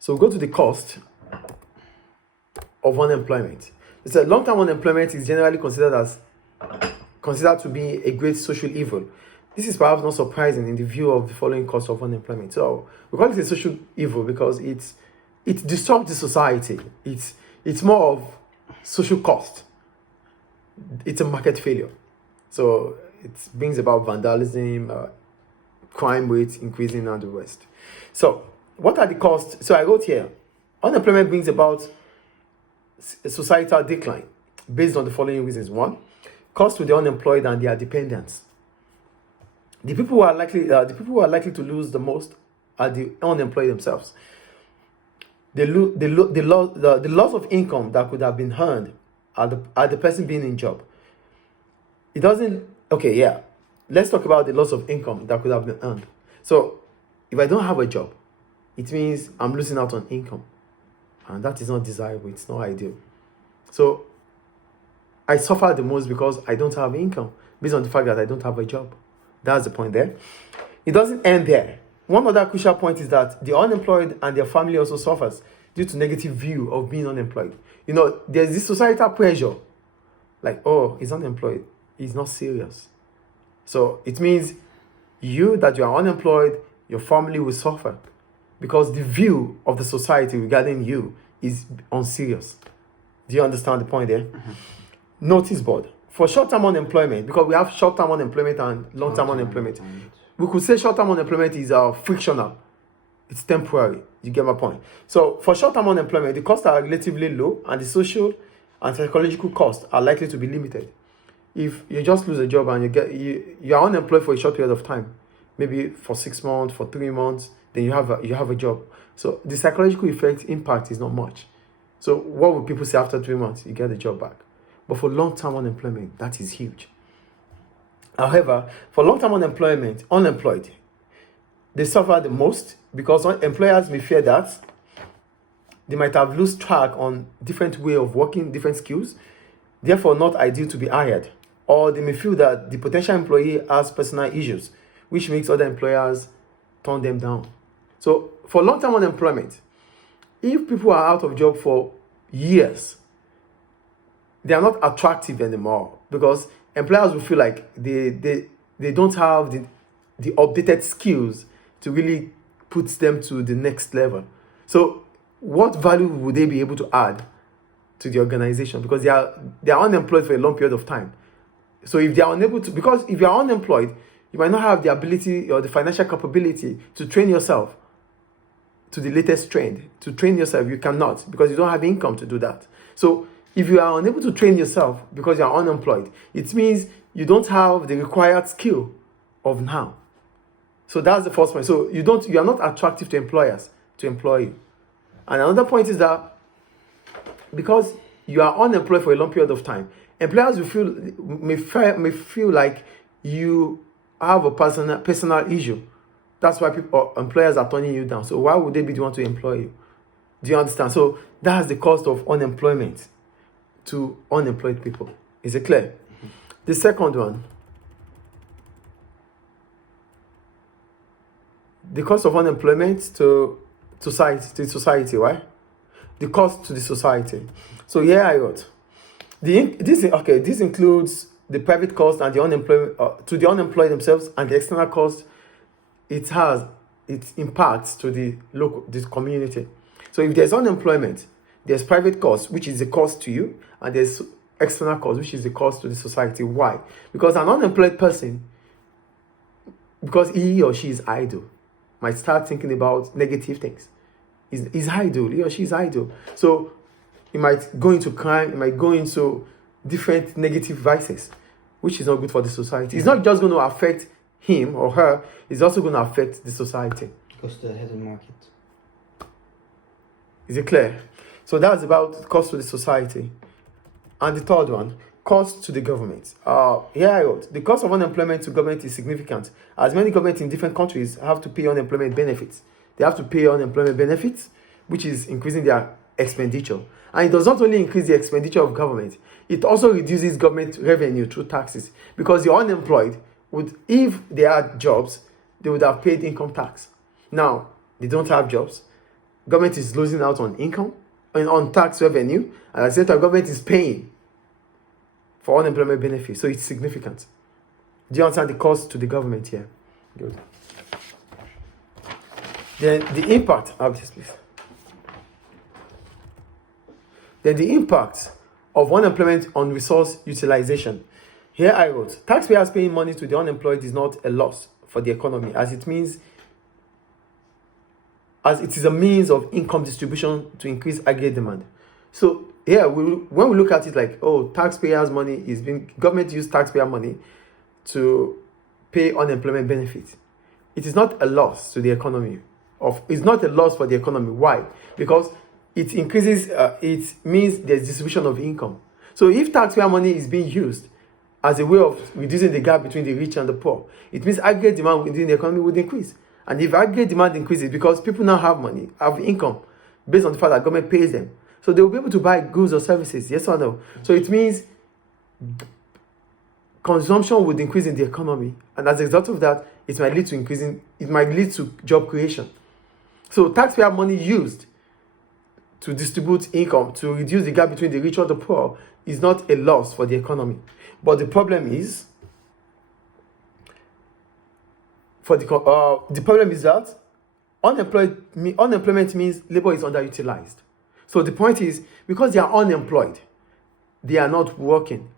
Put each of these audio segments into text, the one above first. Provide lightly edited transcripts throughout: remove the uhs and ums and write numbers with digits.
So we go to the cost of unemployment. It's a long-term unemployment is generally considered to be a great social evil. This is perhaps not surprising in the view of the following cost of unemployment. So we call it a social evil because it disrupts the society. It's more of social cost. It's a market failure. So it brings about vandalism, crime rates increasing, and the rest. So what are the costs? So I wrote here, unemployment brings about a societal decline based on the following reasons. One, cost to the unemployed and their dependents. The people who are likely to lose the most are the unemployed themselves. The loss of income that could have been earned at the person being in job. It doesn't. Okay, yeah. Let's talk about the loss of income that could have been earned. So, if I don't have a job, it means I'm losing out on income, and that is not desirable. It's not ideal. So, I suffer the most because I don't have income, based on the fact that I don't have a job. That's the point there. It doesn't end there. One other crucial point is that the unemployed and their family also suffers due to negative view of being unemployed. There's this societal pressure, like, oh, he's unemployed, he's not serious. So it means you are unemployed, your family will suffer because the view of the society regarding you is unserious. Do you understand the point there? Mm-hmm. Notice board. For short-term unemployment, because we have short-term unemployment and long-term unemployment, we could say short-term unemployment is frictional. It's temporary. You get my point? So for short-term unemployment, the costs are relatively low and the social and psychological costs are likely to be limited. If you just lose a job and you are unemployed for a short period of time, maybe for 6 months, for 3 months, then you have a job. So the psychological impact is not much. So what would people say after 3 months? You get the job back. But for long-term unemployment, that is huge. However, for long-term unemployed, they suffer the most because employers may fear that they might have lost track on different way of working, different skills, therefore not ideal to be hired. Or they may feel that the potential employee has personal issues, which makes other employers turn them down. So for long-term unemployment, if people are out of job for years, they are not attractive anymore because employers will feel like they don't have the updated skills to really put them to the next level. So what value would they be able to add to the organization? Because they are unemployed for a long period of time. So if they are unable to, because if you are unemployed, you might not have the ability or the financial capability to train yourself to the latest trend. To train yourself, you cannot because you don't have income to do that. So if you are unable to train yourself because you are unemployed, it means you don't have the required skill of now. So that's the first point. So you are not attractive to employers to employ you. And another point is that because you are unemployed for a long period of time, employers may feel like you have a personal issue. That's why employers are turning you down. So why would they be the one to employ you? Do you understand? So that's the cost of unemployment to unemployed people. Is it clear? Mm-hmm. The second one, the cost of unemployment to society, right? The cost to the society. So here I wrote, this includes the private cost and the unemployment to the unemployed themselves and the external cost it impacts to the community. So if there's unemployment, there's private cost, which is the cost to you, and there's external cost, which is the cost to the society. Why? Because an unemployed person, because he or she is idle, might start thinking about negative things. He's idle, he or she is idle. So he might go into crime, he might go into different negative vices, which is not good for the society. It's not just going to affect him or her, it's also going to affect the society. Goes to the hidden market. Is it clear? So that's about cost to the society. And the third one, cost to the government. Here I wrote, the cost of unemployment to government is significant, as many governments in different countries have to pay unemployment benefits. They have to pay unemployment benefits, which is increasing their expenditure. And it does not only increase the expenditure of government, it also reduces government revenue through taxes. Because the unemployed if they had jobs, they would have paid income tax. Now, they don't have jobs. government is losing out on income and on tax revenue, and at the same time, government is paying for unemployment benefits. So it's significant. Do you understand the cost to the government here? Good. Then the impact, this please. Then the impact of unemployment on resource utilization. Here I wrote, taxpayers paying money to the unemployed is not a loss for the economy, as it is a means of income distribution to increase aggregate demand. So here, when we look at it like, taxpayers' money is being, government use taxpayer money to pay unemployment benefits. It is not a loss to the economy. It's not a loss for the economy. Why? Because it increases, it means there's distribution of income. So if taxpayer money is being used as a way of reducing the gap between the rich and the poor, it means aggregate demand within the economy would increase. And if aggregate demand increases, because people now have money, have income, based on the fact that government pays them, so they will be able to buy goods or services, yes or no? So it means consumption would increase in the economy, and as a result of that, it might lead to job creation. So taxpayer money used to distribute income, to reduce the gap between the rich and the poor, is not a loss for the economy. But the problem is, that unemployment means labor is underutilized. So the point is, because they are unemployed, they are not working.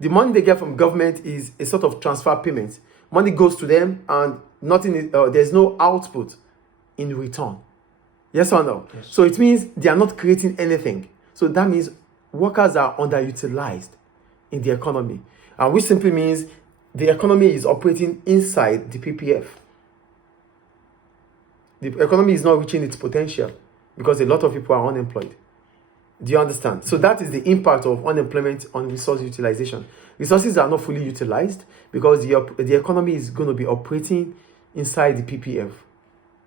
The money they get from government is a sort of transfer payment. Money goes to them and there's no output in return. Yes or no? Yes. So it means they are not creating anything. So that means workers are underutilized in the economy. And which simply means the economy is operating inside the PPF. The economy is not reaching its potential because a lot of people are unemployed. Do you understand? So that is the impact of unemployment on resource utilization. Resources are not fully utilized because the economy is going to be operating inside the PPF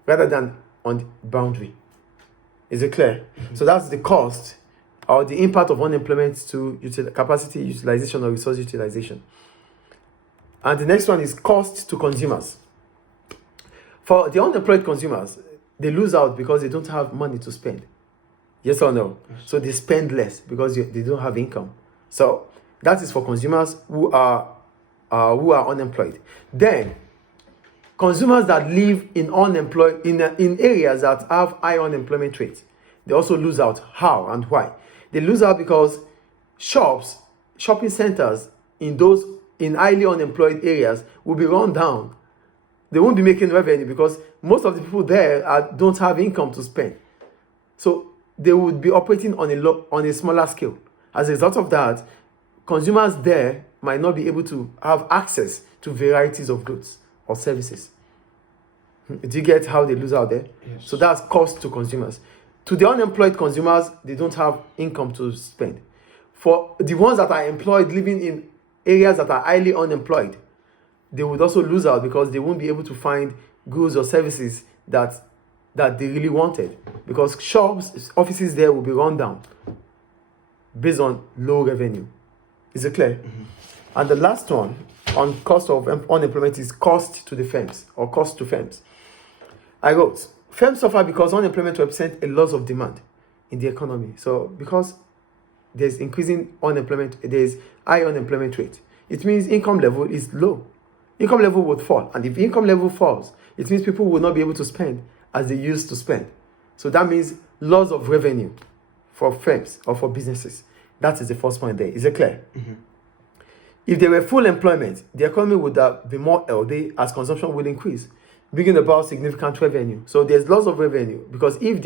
rather than on the boundary. Is it clear? Mm-hmm. So that's the cost or the impact of unemployment to capacity utilization or resource utilization. And the next one is cost to consumers. For the unemployed consumers, they lose out because they don't have money to spend. Yes or no? Yes. So they spend less because they don't have income. So that is for consumers who are unemployed. Then consumers that live in areas that have high unemployment rate, they also lose out. How and why? They lose out because shopping centers in highly unemployed areas will be run down. They won't be making revenue because most of the people there don't have income to spend. So they would be operating on a smaller scale. As a result of that, consumers there might not be able to have access to varieties of goods or services. Do you get how they lose out there? Yes. So that's cost to consumers. To the unemployed consumers, they don't have income to spend. For the ones that are employed, living in areas that are highly unemployed, they would also lose out because they won't be able to find goods or services that they really wanted, because shops, offices there will be run down based on low revenue. Is it clear? Mm-hmm. And the last one on cost of unemployment is cost to the firms or cost to firms. I wrote, firms suffer because unemployment represents a loss of demand in the economy. So because there's increasing unemployment, there's high unemployment rate, it means income level is low. Income level would fall. And if income level falls, it means people will not be able to spend as they used to spend. So that means loss of revenue for firms or for businesses. That is the first point there. Is it clear? Mm-hmm. If there were full employment, the economy would be more healthy as consumption would increase, bringing about significant revenue. So there's loss of revenue because if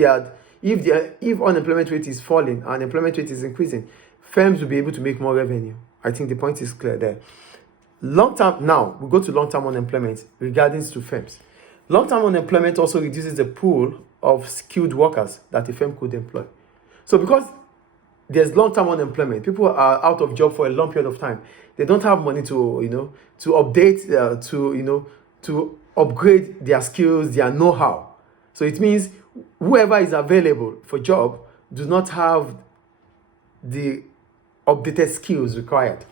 unemployment rate is falling and employment rate is increasing, firms will be able to make more revenue. I think the point is clear there. Now we go to long-term unemployment regarding to firms. Long-term unemployment also reduces the pool of skilled workers that a firm could employ. So because there's long-term unemployment, people are out of job for a long period of time. They don't have money to update, to upgrade their skills, their know-how. So it means whoever is available for job do not have the updated skills required.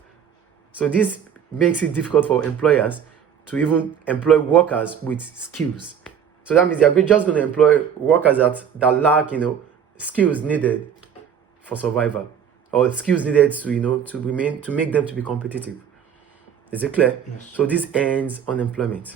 So this makes it difficult for employers to even employ workers with skills. So that means they are just going to employ workers that lack, skills needed for survival, or skills needed to, to make them to be competitive. Is it clear? Yes. So this ends unemployment.